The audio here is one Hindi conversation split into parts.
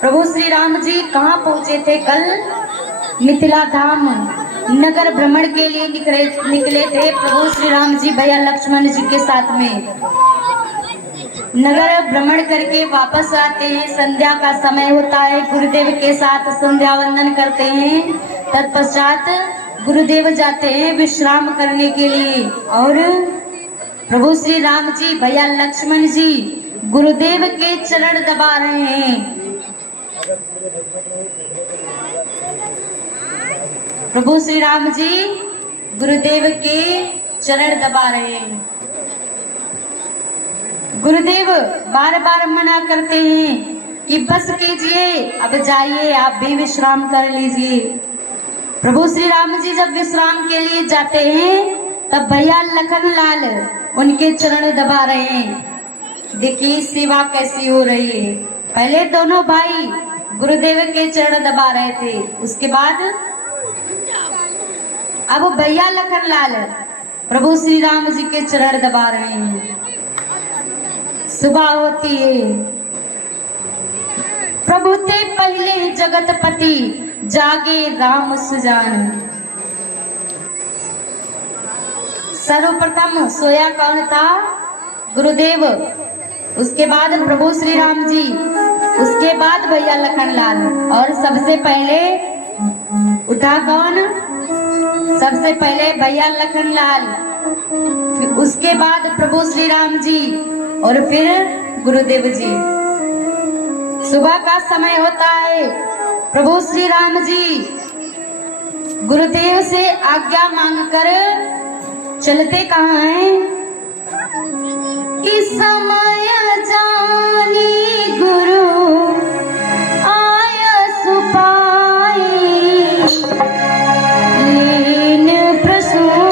प्रभु श्री राम जी कहाँ पहुँचे थे कल? मिथिला धाम नगर भ्रमण के लिए निकले थे प्रभु श्री राम जी भैया लक्ष्मण जी के साथ में। नगर भ्रमण करके वापस आते हैं, संध्या का समय होता है, गुरुदेव के साथ संध्या वंदन करते हैं। तत्पश्चात गुरुदेव जाते हैं विश्राम करने के लिए और प्रभु श्री राम जी भैया लक्ष्मण जी गुरुदेव के चरण दबा रहे हैं। प्रभु श्री राम जी गुरुदेव के चरण दबा रहे हैं। गुरुदेव बार बार मना करते हैं कि बस कीजिए, अब जाइए, आप भी विश्राम कर लीजिए। प्रभु श्री राम जी जब विश्राम के लिए जाते हैं तब भैया लखनलाल उनके चरण दबा रहे हैं। देखिए सेवा कैसी हो रही है। पहले दोनों भाई गुरुदेव के चरण दबा रहे थे, उसके बाद अब भैया लखनलाल प्रभु श्री राम जी के चरण दबा रहे हैं। सुबह होती है, प्रभु ते पहले जगतपति जागे राम सुजान। सर्वप्रथम सोया कौन था? गुरुदेव, उसके बाद प्रभु श्री राम जी, उसके बाद भैया लखनलाल और सबसे पहले उठा कौन? सबसे पहले भैया लखनलाल, उसके बाद प्रभु श्री राम जी और फिर गुरुदेव जी। सुबह का समय होता है, प्रभु श्री राम जी गुरुदेव से आज्ञा मांगकर चलते कहाँ हैं? इस समय जानी गुरु आया सुपाई, लीन प्रसून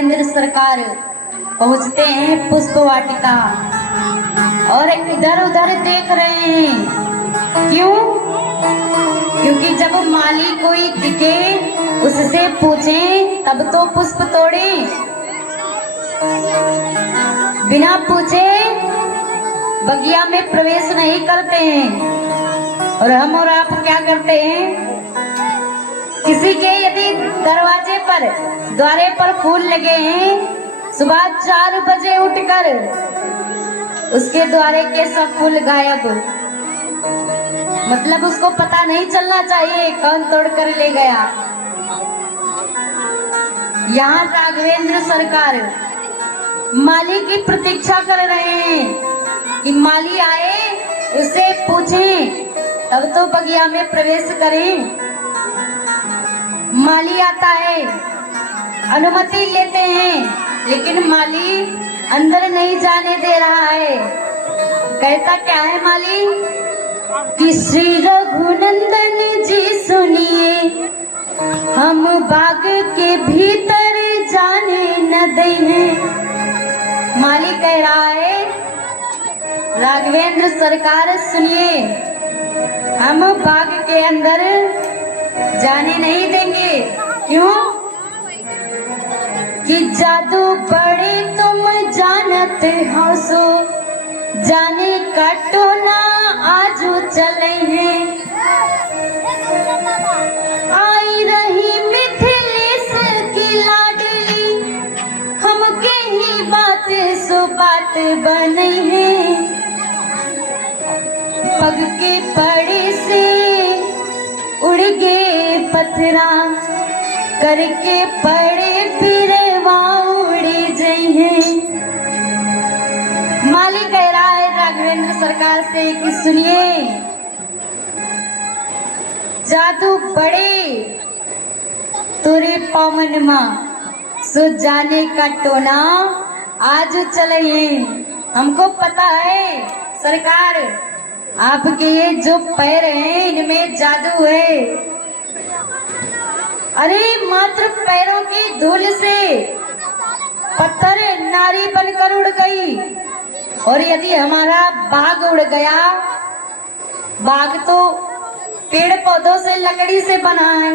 चले सरकार पहुंचते हैं पुष्प वाटिका और इधर उधर देख रहे हैं। क्यों? क्योंकि जब माली कोई दिखे उससे पूछे तब तो पुष्प तोड़े, बिना पूछे बगिया में प्रवेश नहीं करते हैं। और हम और आप क्या करते हैं? किसी के यदि दरवाजे पर द्वारे पर फूल लगे हैं, सुबह 4 बजे उठकर उसके द्वारे के सब फूल गायब, मतलब उसको पता नहीं चलना चाहिए कौन तोड़ कर ले गया। यहाँ राघवेंद्र सरकार माली की प्रतीक्षा कर रहे हैं कि माली आए, उससे पूछें तब तो बगिया में प्रवेश करें। माली आता है, अनुमति लेते हैं, लेकिन माली अंदर नहीं जाने दे रहा है। कहता क्या है माली कि श्री रघुनंदन जी सुनिए, हम बाग के भीतर जाने न देंगे। माली कह रहा है राघवेंद्र सरकार सुनिए, हम बाग के अंदर जाने नहीं देंगे। क्यों? कि जादू बड़े तुम जानत हो सो, जाने कटो ना आजू चले हैं। आई रही मिथिलेश की लाडली, हमके ही बात सो बात बनी है। पग के पड़े से उड़ गए पथरा, करके पड़े फिरवा उड़ी जई है। माली कह रहा है राघवेंद्र सरकार से कि सुनिए, जादू बड़े तुरे पवन माँ सो जाने का टोना आज चले। हमको पता है सरकार, आपके ये जो पैर हैं इनमें जादू है। अरे मात्र पैरों की धूल से पत्थर नारी बनकर उड़ गई, और यदि हमारा बाग उड़ गया, बाग तो पेड़ पौधों से लकड़ी से बना है,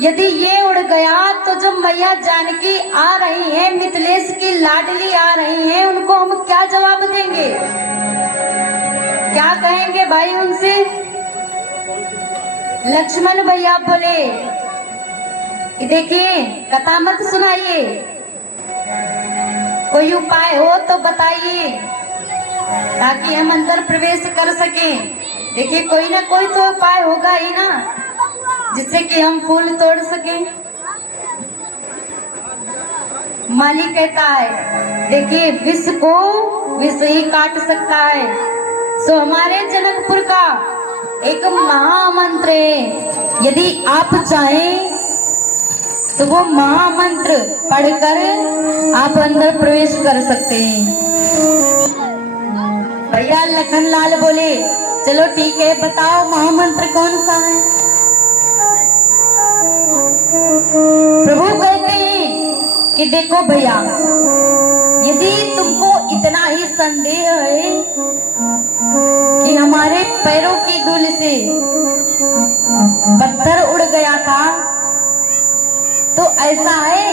यदि ये उड़ गया तो जो मैया जानकी आ रही है, मिथिलेश की लाडली आ रही है, उनको हम क्या जवाब देंगे? क्या कहेंगे भाई उनसे? लक्ष्मण भैया बोले कि देखिए कथा मत सुनाइए, कोई उपाय हो तो बताइए ताकि हम अंदर प्रवेश कर सकें। देखिए कोई ना कोई तो उपाय होगा ही ना, जिससे कि हम फूल तोड़ सकें। माली कहता है देखिए विष को विष ही काट सकता है। सो हमारे जनकपुर का एक महामंत्र है, यदि आप चाहें तो वो महामंत्र पढ़कर आप अंदर प्रवेश कर सकते हैं। भैया लखनलाल बोले चलो ठीक है, बताओ महामंत्र कौन सा है? प्रभु कहते हैं कि देखो भैया, यदि तुमको इतना ही संदेह है कि हमारे पैरों की धूल से पत्थर उड़ गया था, तो ऐसा है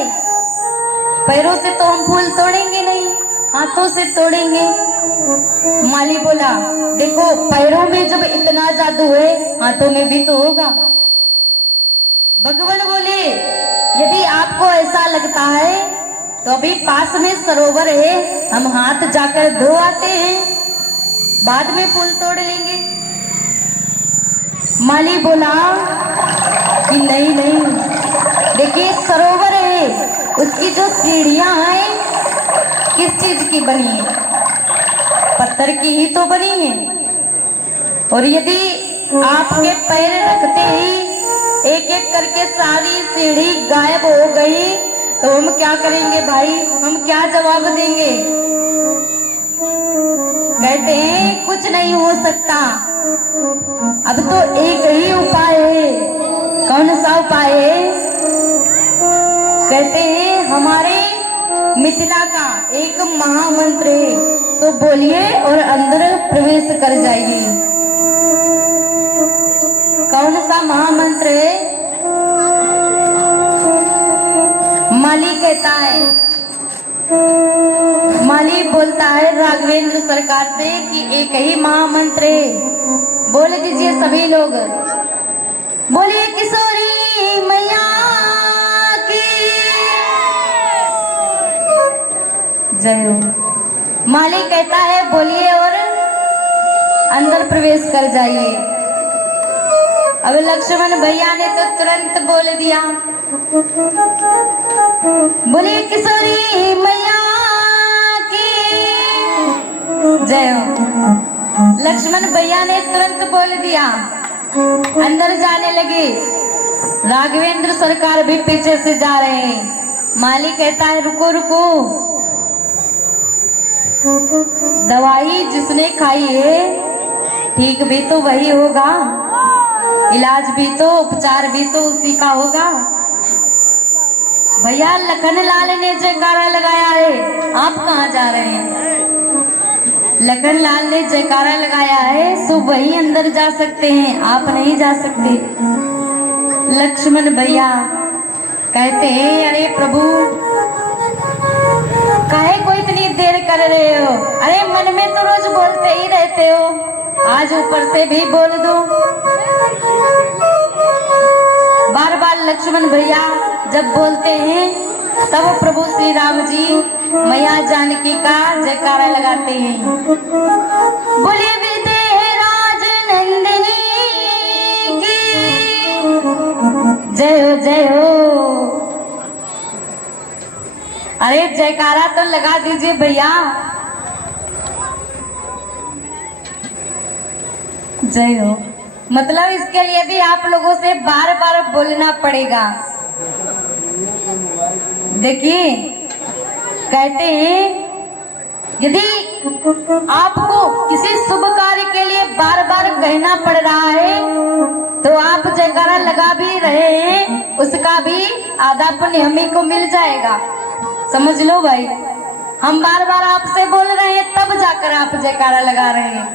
पैरों से तो हम फूल तोड़ेंगे नहीं, हाथों से तोड़ेंगे। माली बोला देखो पैरों में जब इतना जादू है, हाथों में भी तो होगा। भगवान बोले यदि आपको ऐसा लगता है तो अभी पास में सरोवर है, हम हाथ जाकर धो आते हैं, बाद में फूल तोड़ लेंगे। माली बोला कि नहीं नहीं, देखिए सरोवर है, उसकी जो सीढ़ियां हैं किस चीज की बनी है? पत्थर की ही तो बनी है। और यदि आपके पैर रखते ही एक एक करके सारी सीढ़ी गायब हो गई तो हम क्या करेंगे भाई? हम क्या जवाब देंगे? कहते हैं कुछ नहीं हो सकता, अब तो एक ही उपाय है। कौन सा उपाय है? कहते हैं हमारे मिथिला का एक महामंत्र है, तो बोलिए और अंदर प्रवेश कर जाइए। कौन सा महामंत्र है? माली कहता है, माली बोलता है राघवेंद्र सरकार से कि एक ही महामंत्र है। बोल दीजिए सभी लोग, बोलिए किशोरी मैया की जय हो। माली कहता है बोलिए और अंदर प्रवेश कर जाइए। अब लक्ष्मण भैया ने तो तुरंत बोल दिया, बोलिए किशोरी मैया की जय हो। लक्ष्मण भैया ने तुरंत बोल दिया, अंदर जाने लगे। राघवेंद्र सरकार भी पीछे से जा रहे हैं। माली कहता है रुको रुको, दवाई जिसने खाई है ठीक भी तो वही होगा, इलाज भी तो, उपचार भी तो उसी का होगा। भैया लखन लाल ने जयकारा लगाया है, आप कहाँ जा रहे हैं? लखन लाल ने जयकारा लगाया है, सो वही अंदर जा सकते हैं, आप नहीं जा सकते। लक्ष्मण भैया कहते हैं अरे प्रभु काहे को इतनी देर कर रहे हो? अरे मन में तो रोज बोलते ही रहते हो, आज ऊपर से भी बोल दो। बार बार लक्ष्मण भैया जब बोलते हैं तब प्रभु श्री राम जी मैया जानकी का जयकारा लगाते हैं। बोले विदेहराज नंदिनी की जय हो जय हो। अरे जयकारा तो लगा दीजिए भैया। जय हो मतलब इसके लिए भी आप लोगों से बार बार बोलना पड़ेगा। देखिए कहते हैं यदि आपको किसी शुभ कार्य के लिए बार बार कहना पड़ रहा है तो आप जयकारा लगा भी रहे हैं, उसका भी आधा पुण्य हमें को मिल जाएगा। समझ लो भाई, हम बार बार आपसे बोल रहे हैं तब जाकर आप जयकारा लगा रहे हैं।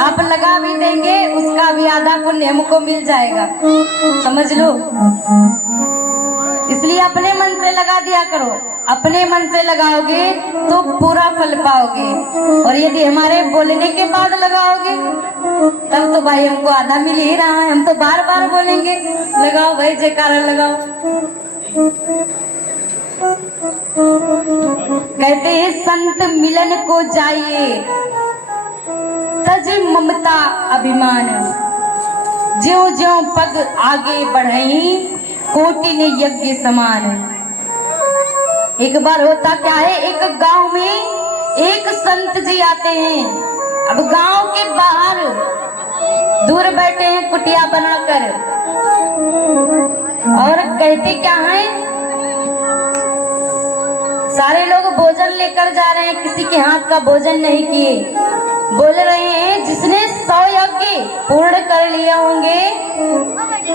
आप लगा भी देंगे उसका भी आधा पुण्य हमको मिल जाएगा, समझ लो। इसलिए अपने मन से लगा दिया करो, अपने मन से लगाओगे तो पूरा फल पाओगे, और यदि हमारे बोलने के बाद लगाओगे तब तो भाई हमको आधा मिल ही रहा है, हम तो बार बार बोलेंगे लगाओ भाई जयकारा लगाओ। कहते हैं संत मिलन को जाइए तज ममता अभिमान, ज्यों ज्यों पग आगे बढ़ई कोटि ने यज्ञ समान। एक बार होता क्या है, एक गांव में एक संत जी आते हैं। अब गांव के बाहर दूर बैठे हैं कुटिया बनाकर, और कहते क्या है, सारे लोग भोजन लेकर जा रहे हैं, किसी के हाथ का भोजन नहीं किए। बोल रहे हैं जिसने 100 यज्ञ पूर्ण कर लिए होंगे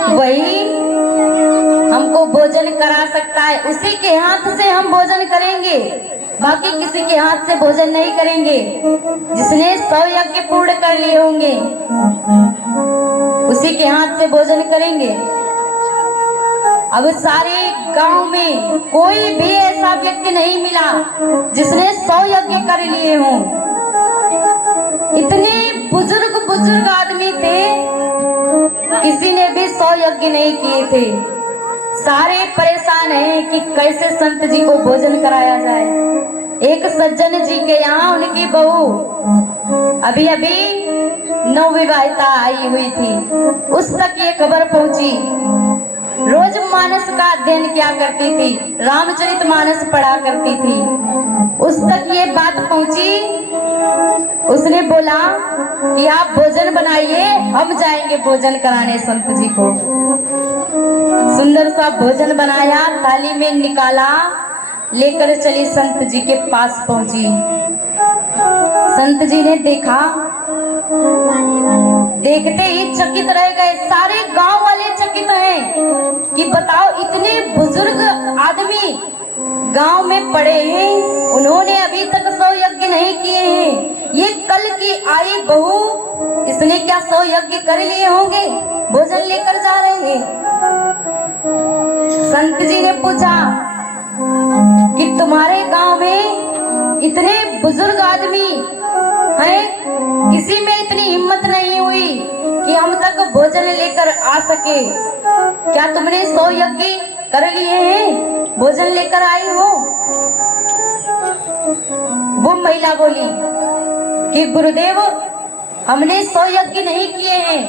वही हमको भोजन करा सकता है, उसी के हाथ से हम भोजन करेंगे, बाकी किसी के हाथ से भोजन नहीं करेंगे। जिसने 100 यज्ञ पूर्ण कर लिए होंगे उसी के हाथ से भोजन करेंगे। अब सारे गांव में कोई भी ऐसा व्यक्ति नहीं मिला जिसने 100 यज्ञ कर लिए हों। इतने बुजुर्ग आदमी थे, किसी ने भी 100 यज्ञ नहीं किए थे। सारे परेशान हैं कि कैसे संत जी को भोजन कराया जाए। एक सज्जन जी के यहाँ उनकी बहू अभी अभी नवविवाहिता आई हुई थी, उस तक ये खबर पहुंची। रोज मानस का अध्ययन किया करती थी, रामचरितमानस पढ़ा करती थी, उस तक ये बात पहुंची। उसने बोला कि आप भोजन बनाइए, हम जाएंगे भोजन कराने संत जी को। सुंदर सा भोजन बनाया, थाली में निकाला, लेकर चली संत जी के पास पहुंची। संत जी ने देखा, देखते ही चकित रह गए। सारे गांव वाले चकित हैं कि बताओ इतने बुजुर्ग आदमी गांव में पड़े हैं, उन्होंने अभी तक 100 यज्ञ नहीं किए हैं। ये कल की आई बहू, इसने क्या 100 यज्ञ कर लिए होंगे, भोजन लेकर जा रहे हैं। संत जी ने पूछा कि तुम्हारे गांव में इतने बुजुर्ग आदमी हैं, किसी में इतनी हिम्मत नहीं हुई कि हम तक भोजन लेकर आ सके, क्या तुमने 100 यज्ञ कर लिए हैं, भोजन लेकर आई हो? वो महिला बोली कि गुरुदेव हमने 100 यज्ञ नहीं किए हैं,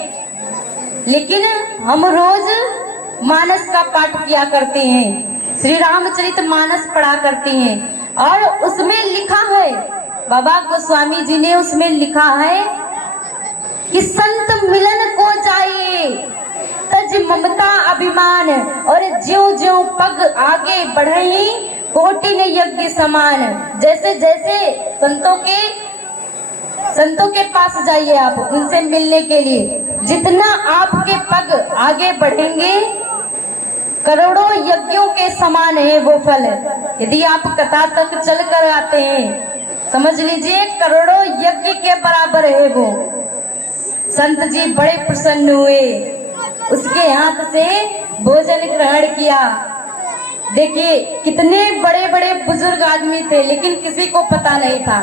लेकिन हम रोज मानस का पाठ किया करते हैं, श्री रामचरित मानस पढ़ा करते हैं, और उसमें लिखा है, बाबा गोस्वामी जी ने उसमें लिखा है कि संत मिलन को जाइए तज धीरज ममता अभिमान, और ज्यों ज्यों पग आगे बढ़ई कोटि ने यज्ञ समान। जैसे जैसे संतों के पास जाइए आप उनसे मिलने के लिए, जितना आपके पग आगे बढ़ेंगे करोड़ों यज्ञों के समान है वो फल। यदि आप कथा तक चल कर आते हैं समझ लीजिए करोड़ों यज्ञ के बराबर है वो। संत जी बड़े प्रसन्न हुए, उसके हाथ से भोजन ग्रहण किया। देखिए कितने बड़े बड़े बुजुर्ग आदमी थे लेकिन किसी को पता नहीं था।